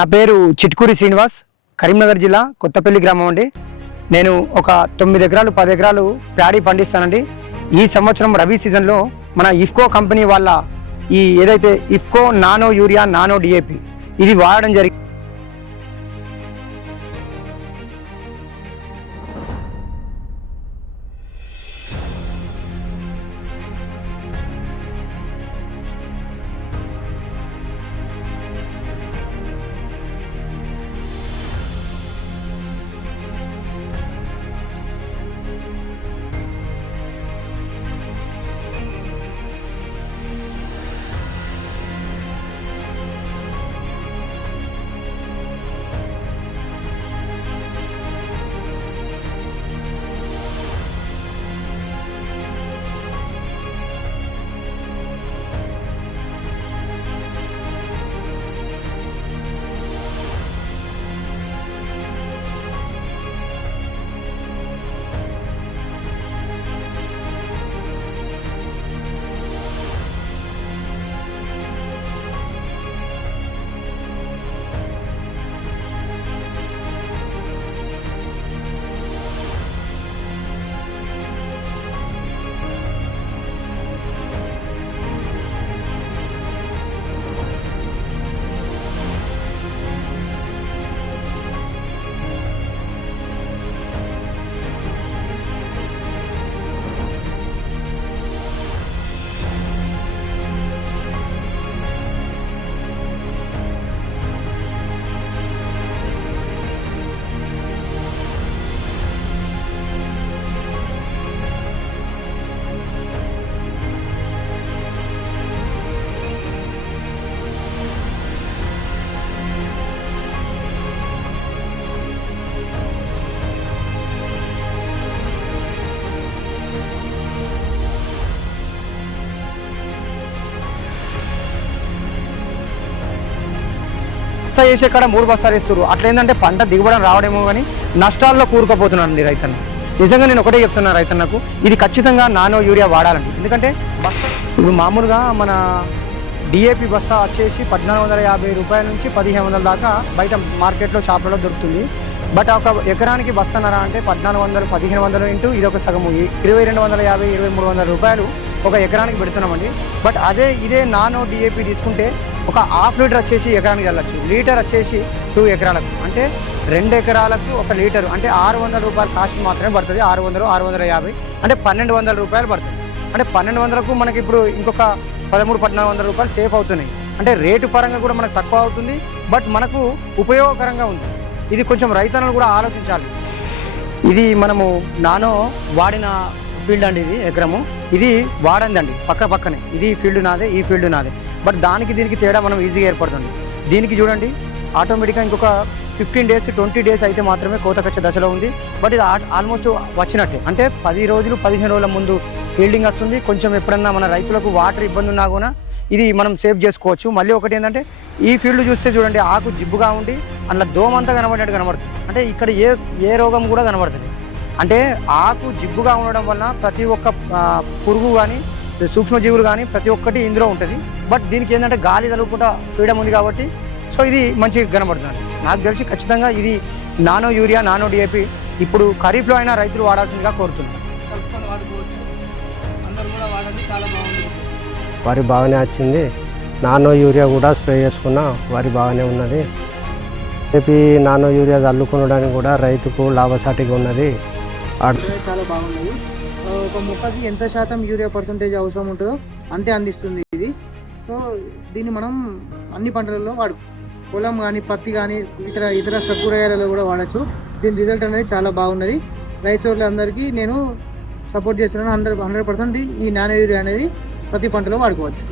నా పేరు చిట్కూరి శ్రీనివాస్, కరీంనగర్ జిల్లా కొత్తపల్లి గ్రామం అండి. నేను ఒక 9 ఎకరాలు 10 ఎకరాలు ప్యాడీ పండిస్తానండి. ఈ సంవత్సరం రబీ సీజన్లో మన ఇఫ్కో కంపెనీ వాళ్ళ ఈ ఏదైతే IFFCO nano urea nano DAP ఇది వాడడం జరిగింది. బస్తా వేసే కాడ 3 బస్తాలు వేస్తారు. అట్లా ఏంటంటే పంట దిగుబడి రావడేమో కానీ నష్టాల్లో కూరుకుపోతున్నారండి రైతన్న. నిజంగా నేను ఒకటే చెప్తున్నా రైతన్నకు, ఇది ఖచ్చితంగా నానో యూరియా వాడాలండి. ఎందుకంటే ఇప్పుడు మామూలుగా మన డిఏపి బస్తా వచ్చేసి 1450 రూపాయల నుంచి 1500 దాకా బయట మార్కెట్లో షాపులలో దొరుకుతుంది. బట్ ఒక ఎకరానికి బస్తానరా అంటే 1400 1500 ఇంటూ ఇది ఒక సగము 2250 2300 రూపాయలు ఒక ఎకరానికి పెడుతున్నామండి. బట్ ఇదే నానో డిఏపి తీసుకుంటే ఒక ½ లీటర్ వచ్చేసి ఎకరానికి వెళ్ళచ్చు. లీటర్ వచ్చేసి 2 ఎకరాలకు, అంటే 2 ఎకరాలకు 1 లీటరు, అంటే 600 రూపాయలు కాస్ట్ మాత్రమే పడుతుంది. 600 650 అంటే 1200 రూపాయలు పడుతుంది. అంటే 1200కు మనకి ఇప్పుడు ఇంకొక 1300-1400 రూపాయలు సేఫ్ అవుతున్నాయి. అంటే రేటు పరంగా కూడా మనకు తక్కువ అవుతుంది, బట్ మనకు ఉపయోగకరంగా ఉంది. ఇది కొంచెం రైతన్నలు కూడా ఆలోచించాలి. ఇది మనము నానో వాడిన ఫీల్డ్ అండి, ఇది ఎకరము. ఇది వాడండి పక్కనే. ఇది ఫీల్డ్ నాదే, ఈ ఫీల్డ్ నాదే. బట్ దీనికి తేడా మనం ఈజీగా ఏర్పడుతుంది. దీనికి చూడండి ఆటోమేటిక్గా ఇంకొక 15 డేస్ 20 డేస్ అయితే మాత్రమే కోతకొచ్చే దశలో ఉంది. బట్ ఇది ఆల్మోస్ట్ వచ్చినట్టే, అంటే 10 రోజులు 15 రోజుల ముందు ఫీల్డింగ్ వస్తుంది. కొంచెం ఎప్పుడన్నా మన రైతులకు వాటర్ ఇబ్బంది ఉన్నా కూడా ఇది మనం సేవ్ చేసుకోవచ్చు. మళ్ళీ ఒకటి ఏంటంటే ఈ ఫీల్డ్ చూస్తే చూడండి, ఆకు జిబ్బుగా ఉండి అందులో దోమంతా కనబడినట్టు కనబడుతుంది. అంటే ఇక్కడ ఏ రోగం కూడా కనబడుతుంది. అంటే ఆకు జిబ్బుగా ఉండడం వలన ప్రతి ఒక్క పురుగు కానీ సూక్ష్మజీవులు కానీ ప్రతి ఒక్కటి ఇందులో ఉంటుంది. బట్ దీనికి ఏంటంటే గాలి తలుపుకుంటా ఫ్రీడమ్ ఉంది కాబట్టి సో ఇది మంచిగా కనబడుతుంది. నాకు తెలిసి ఖచ్చితంగా ఇది నానో యూరియా నానో డిఏపి ఇప్పుడు ఖరీఫ్లో అయినా రైతులు వాడాల్సిందిగా కోరుతున్నాను. వరి బాగానే వచ్చింది. నానో యూరియా కూడా స్ప్రే చేసుకున్నా వరి బాగానే ఉన్నది. డిఏపి నానో యూరియా చల్లుకునడానికి కూడా రైతుకు లాభసాటిగా ఉన్నది. చాలా బాగున్నది. ఒక మొక్కకి ఎంత శాతం యూరియా పర్సంటేజ్ అవసరం ఉంటుందో అంతే అందిస్తుంది ఇది. సో దీన్ని మనం అన్ని పంటలలో పొలం కానీ పత్తి కానీ ఇతర కూరగాయలలో కూడా వాడచ్చు. దీని రిజల్ట్ అనేది చాలా బాగున్నది. రైతు సోదరులందరికీ నేను సపోర్ట్ చేస్తున్నాను. 100% ఈ నానో యూరియా అనేది ప్రతి పంటలో వాడుకోవచ్చు.